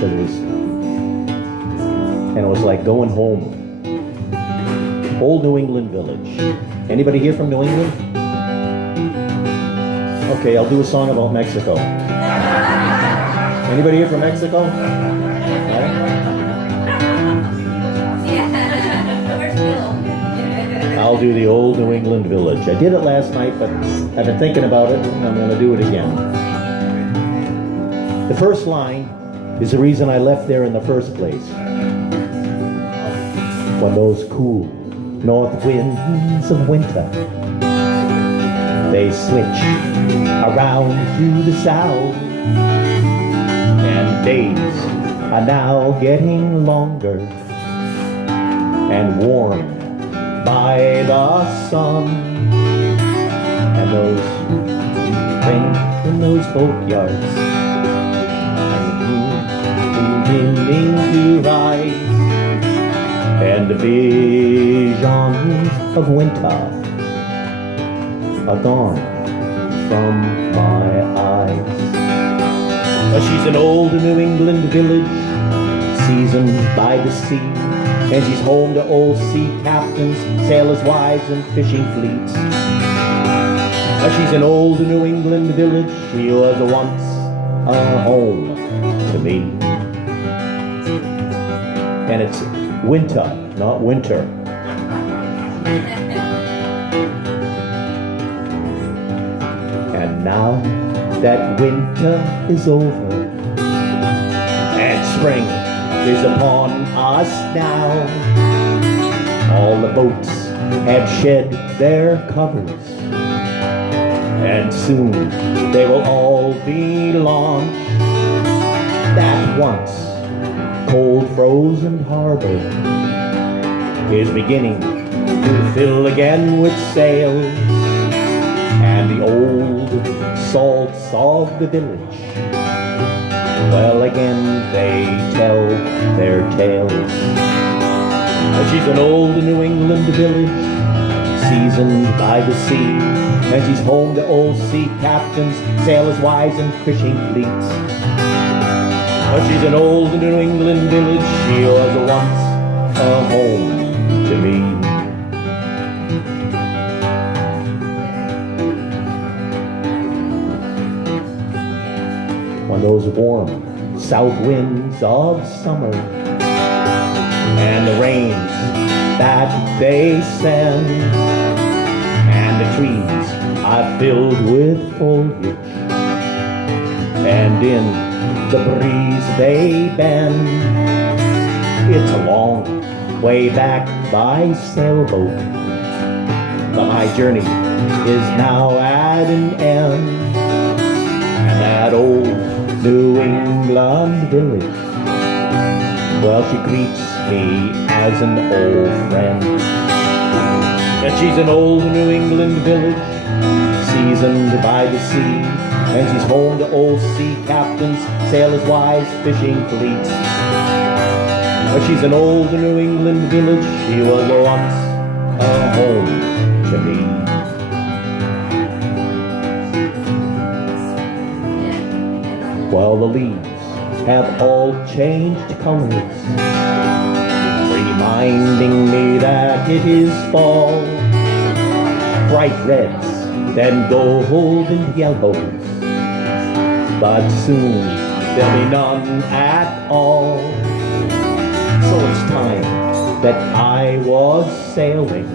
because it was like going home. Old New England village. Anybody here from New England? Okay, I'll do a song about Mexico. Anybody here from Mexico? Right? I'll do the Old New England village. I did it last night, but I've been thinking about it, and I'm going to do it again. The first line is the reason I left there in the first place. When those cool north winds of winter, they switch around to the south, and days are now getting longer and warm by the sun, and those things in those boatyards beginning to rise, and the visions of winter are gone from my eyes. She's an old New England village, seasoned by the sea, and she's home to old sea captains, sailors' wives, and fishing fleets. She's an old New England village, she was once a home to me. And it's winter, not winter. And now that winter is over and spring is upon us now, all the boats have shed their covers, and soon they will all be launched. That once cold frozen harbor is beginning to fill again with sails, and the old salts of the village, well, again they tell their tales. She's an old New England village, seasoned by the sea, and she's home to old sea captains, sailors' wives, and fishing fleets. She's an old New England village, she was once a home to me. When those warm south winds of summer and the rains that they send, and the trees are filled with foliage, and in the breeze they bend. It's a long way back by sailboat, but my journey is now at an end, and that old New England village, well, she greets me as an old friend. And she's an old New England village, seasoned by the sea, and she's home to old sea captains, sailors' wives, fishing fleets. She's an old New England village, she was once a home to me. While the leaves have all changed colors, reminding me that it is fall, bright reds, then gold and yellows, but soon there'll be none at all. So it's time that I was sailing,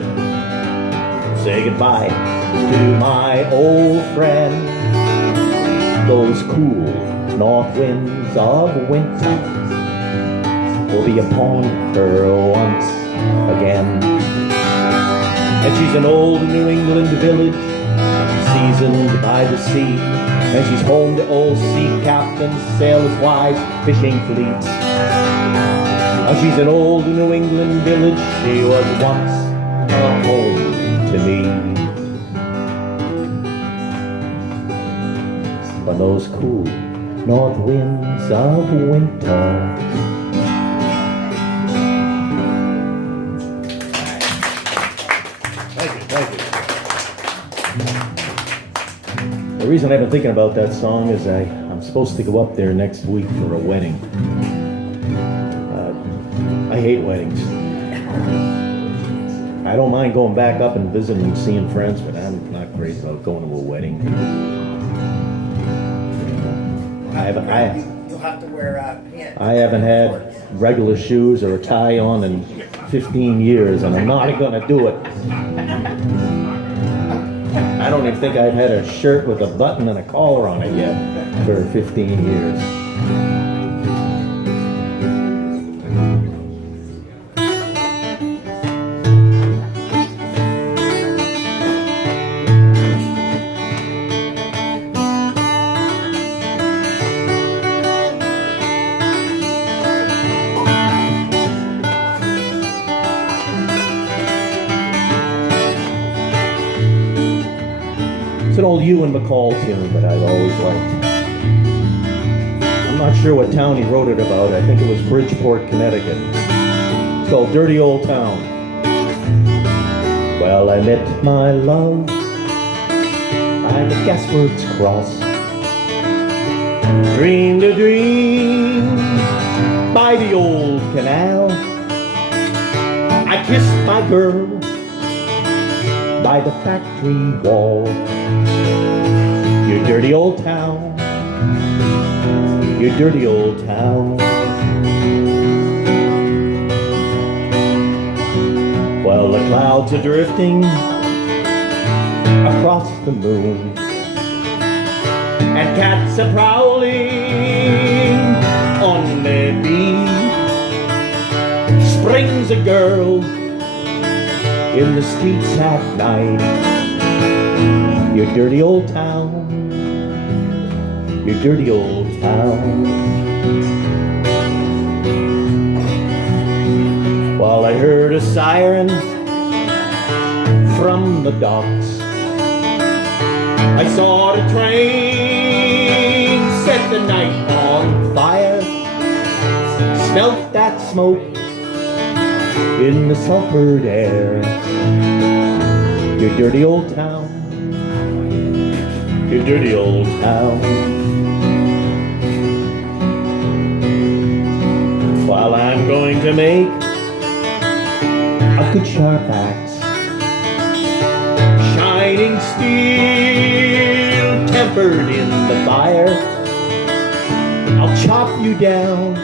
say goodbye to my old friend. Those cool north winds of winter will be upon her once again. And she's an old New England village, seasoned by the sea, and she's home to old sea captains, sailors' wives, fishing fleets. She's an old New England village, she was once a home to me. When those cool north winds of winter Thank you. The reason I've been thinking about that song is I'm supposed to go up there next week for a wedding. I hate weddings. I don't mind going back up and visiting and seeing friends, but I'm not crazy about going to a wedding. You'll have to wear pants. I haven't had regular shoes or a tie on in 15 years, and I'm not going to do it. I don't even think I've had a shirt with a button and a collar on it yet for 15 years. It's an old Ewan McCall tune that I've always liked. I'm not sure what town he wrote it about. I think it was Bridgeport, Connecticut. It's called Dirty Old Town. Well, I met my love by the Gasworks Cross. Dreamed a dream by the old canal. I kissed my girl by the factory wall. Your dirty old town, your dirty old town. Well, the clouds are drifting across the moon, and cats are prowling on their beat. Springs a girl in the streets at night. Your dirty old town, your dirty old town. Well, I heard a siren from the docks. I saw the train set the night on fire. Smelt that smoke in the sulfured air. Your dirty old town, your dirty old town. While I'm going to make a good sharp axe, shining steel tempered in the fire, I'll chop you down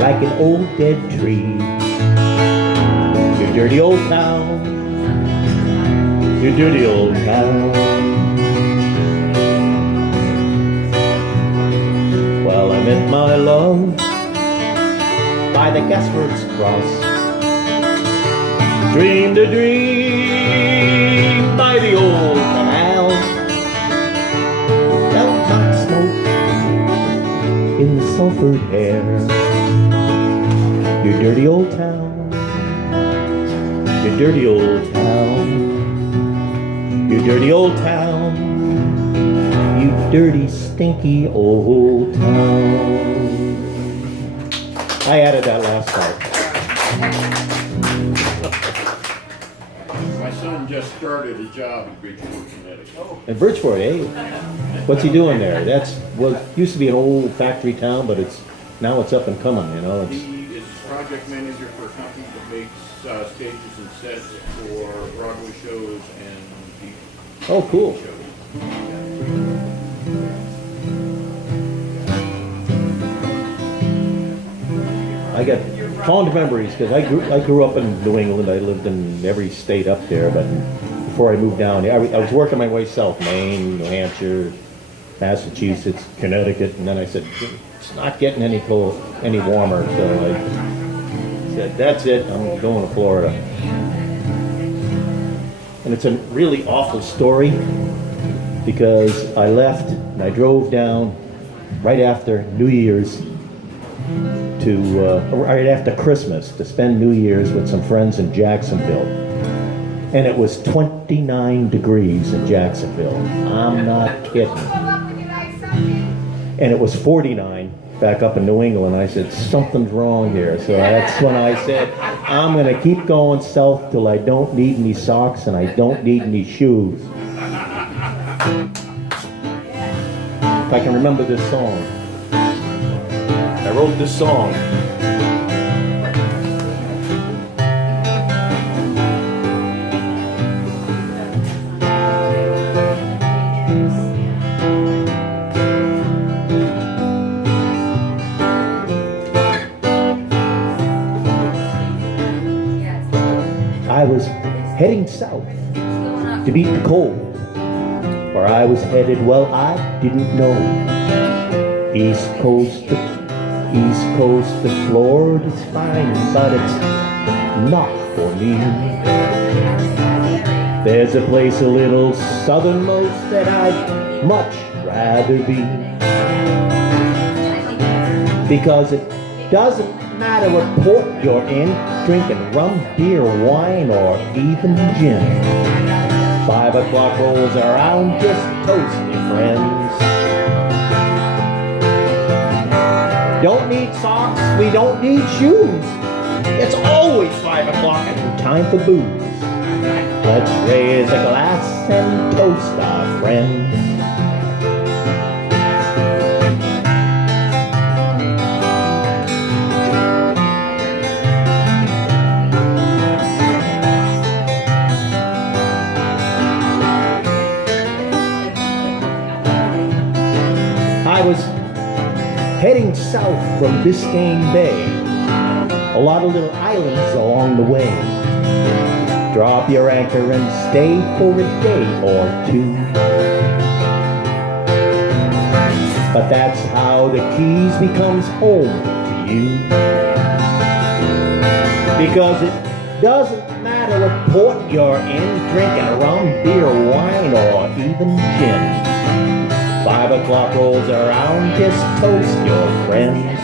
like an old dead tree. Your dirty old town, your dirty old town. Well, I met my love by the Gasworks Cross. Dreamed a dream by the old canal. Felt hot smoke in the sulfured air. Your dirty old town, your dirty old town, your dirty old town, you dirty, stinky old town. I added that last part. My son just started a job in Bridgeport, Connecticut. In Bridgeport, eh? What's he doing there? That's well, used to be an old factory town, but now it's up and coming. You know, He is project manager for a company that makes stages and sets for Broadway shows and the oh, cool. shows. I got fond memories because I grew up in New England. I lived in every state up there, but before I moved down, I was working my way south: Maine, New Hampshire, Massachusetts, Connecticut, and then I said it's not getting any warmer, so I said that's it. I'm going to Florida, and it's a really awful story because I left and I drove down right after New Year's to right after Christmas to spend New Year's with some friends in Jacksonville, and it was 29 degrees in Jacksonville. I'm not kidding. And it was 49 back up in New England. I said something's wrong here, so that's when I said I'm going to keep going south till I don't need any socks and I don't need any shoes. If I can remember this song. I wrote this song. heading south to beat the cold. Where I was headed, well, I didn't know. East Coast to Florida's fine, but it's not for me. There's a place a little southernmost that I'd much rather be. Because it doesn't matter what port you're in, drinking rum, beer, wine, or even gin. 5 o'clock rolls around, just toast your friends. Don't need socks, we don't need shoes. It's always 5 o'clock and time for booze. Let's raise a glass and toast our friends. I was heading south from Biscayne Bay. A lot of little islands along the way. Drop your anchor and stay for a day or two. But that's how the Keys becomes home to you. Because it doesn't matter what port you're in, drinking rum, beer, wine, or even gin. 5 o'clock rolls around, just toast your friends.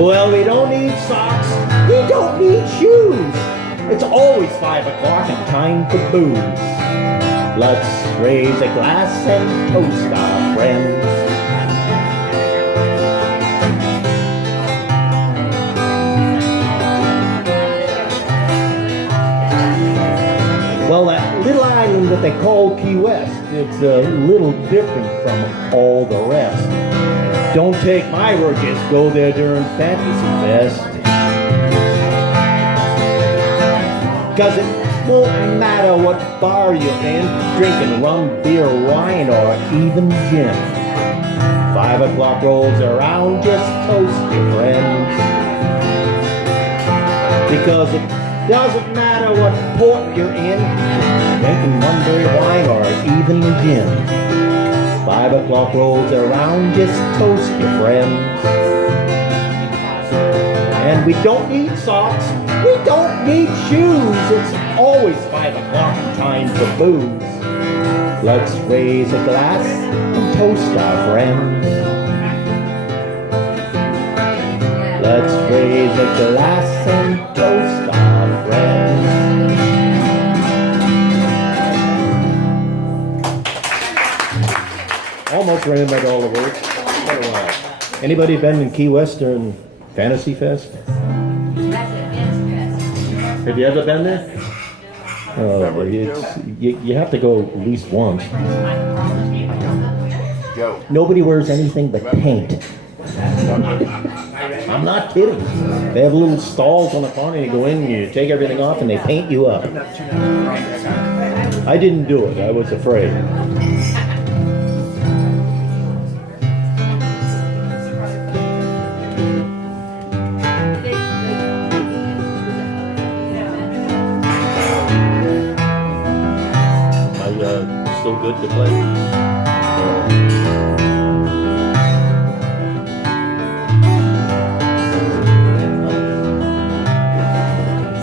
Well, we don't need socks, we don't need shoes. It's always 5 o'clock and time for booze. Let's raise a glass and toast our friends. Well, that little island that they call Key West, it's a little different from all the rest. Don't take my word, just go there during Fantasy Fest. 'Cause it won't matter what bar you're in, drinking rum, beer, wine, or even gin. 5 o'clock rolls around, just toast your friends. Because it doesn't matter what port you're in, drinking rum, beer, wine, or even gin. 5 o'clock rolls around, just toast your friends. And we don't need socks, we don't need shoes. It's always 5 o'clock and time for booze. Let's raise a glass and toast our friends. Let's raise a glass and toast our friends. Almost remembered all the words. Quite a while. Anybody been in Key West during Fantasy Fest? Have you ever been there? Oh, you have to go at least once. Nobody wears anything but paint. I'm not kidding. They have little stalls on the corner, you go in and you take everything off and they paint you up. I didn't do it, I was afraid. Still good to play?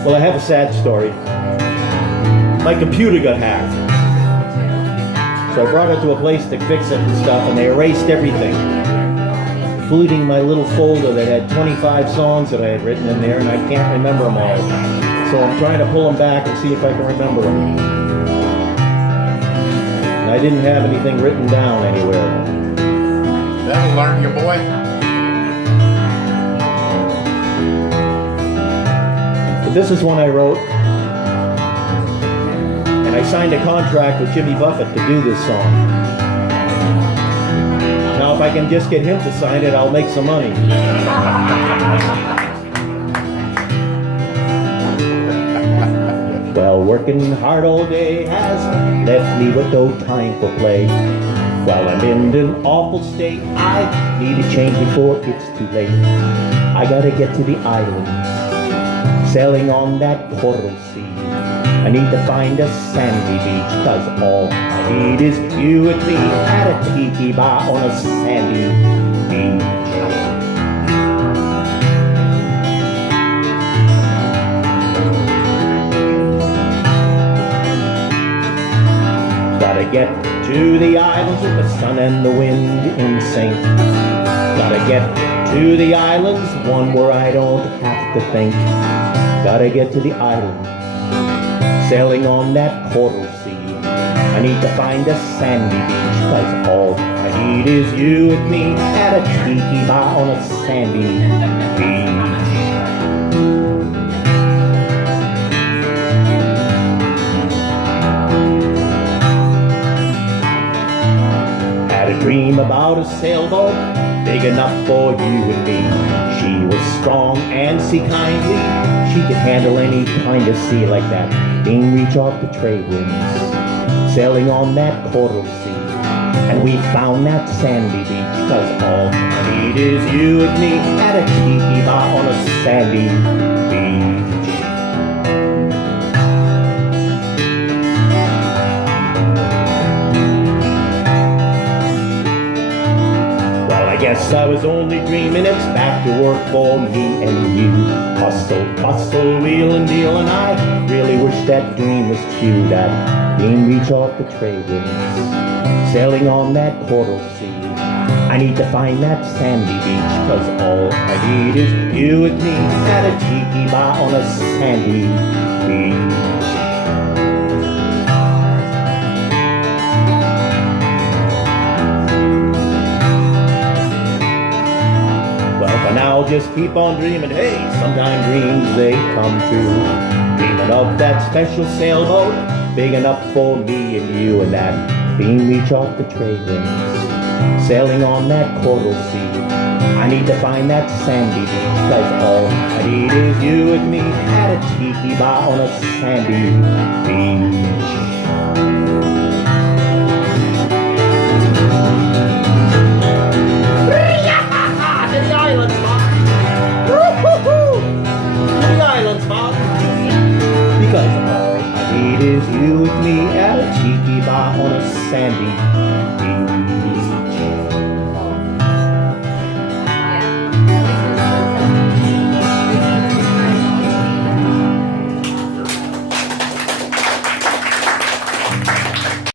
Well, I have a sad story. My computer got hacked. So I brought it to a place to fix it and stuff, and they erased everything, including my little folder that had 25 songs that I had written in there, and I can't remember them all. So I'm trying to pull them back and see if I can remember them. And I didn't have anything written down anywhere. That'll learn you, boy. But this is one I wrote. And I signed a contract with Jimmy Buffett to do this song. Now if I can just get him to sign it, I'll make some money. Well, working hard all day has left me with no time for play. While I'm in an awful state, I need a change before it's too late. I gotta get to the island sailing on that coral sea. I need to find a sandy beach, 'cause all I need is you and me at a tiki bar on a sandy beach. Gotta get to the islands with the sun and the wind in sync. Gotta get to the islands, one where I don't have to think. Gotta get to the island, sailing on that coral sea. I need to find a sandy beach, 'cause all I need is you and me at a tiki bar on a sandy beach. Had a dream about a sailboat big enough for you and me. She was strong and sea kindly. She could handle any kind of sea like that. Beam reach off the trade winds, sailing on that coral sea. And we found that sandy beach, 'cause all I need is you and me at a tiki bar on a sandy beach. Well, I guess I was only dreaming, it's back to work for me and you. Hustle, bustle, wheel and deal, and I really wish that dream was true. That beam reach off the trade winds, sailing on that coral sea. I need to find that sandy beach, 'cause all I need is you and me at a tiki bar on a sandy beach. Now just keep on dreaming, hey, sometimes dreams they come true. Dreaming of that special sailboat, big enough for me and you, and that beam reach off the trade winds, sailing on that coral sea. I need to find that sandy beach, 'cause all I need is you and me at a tiki bar on a sandy beach.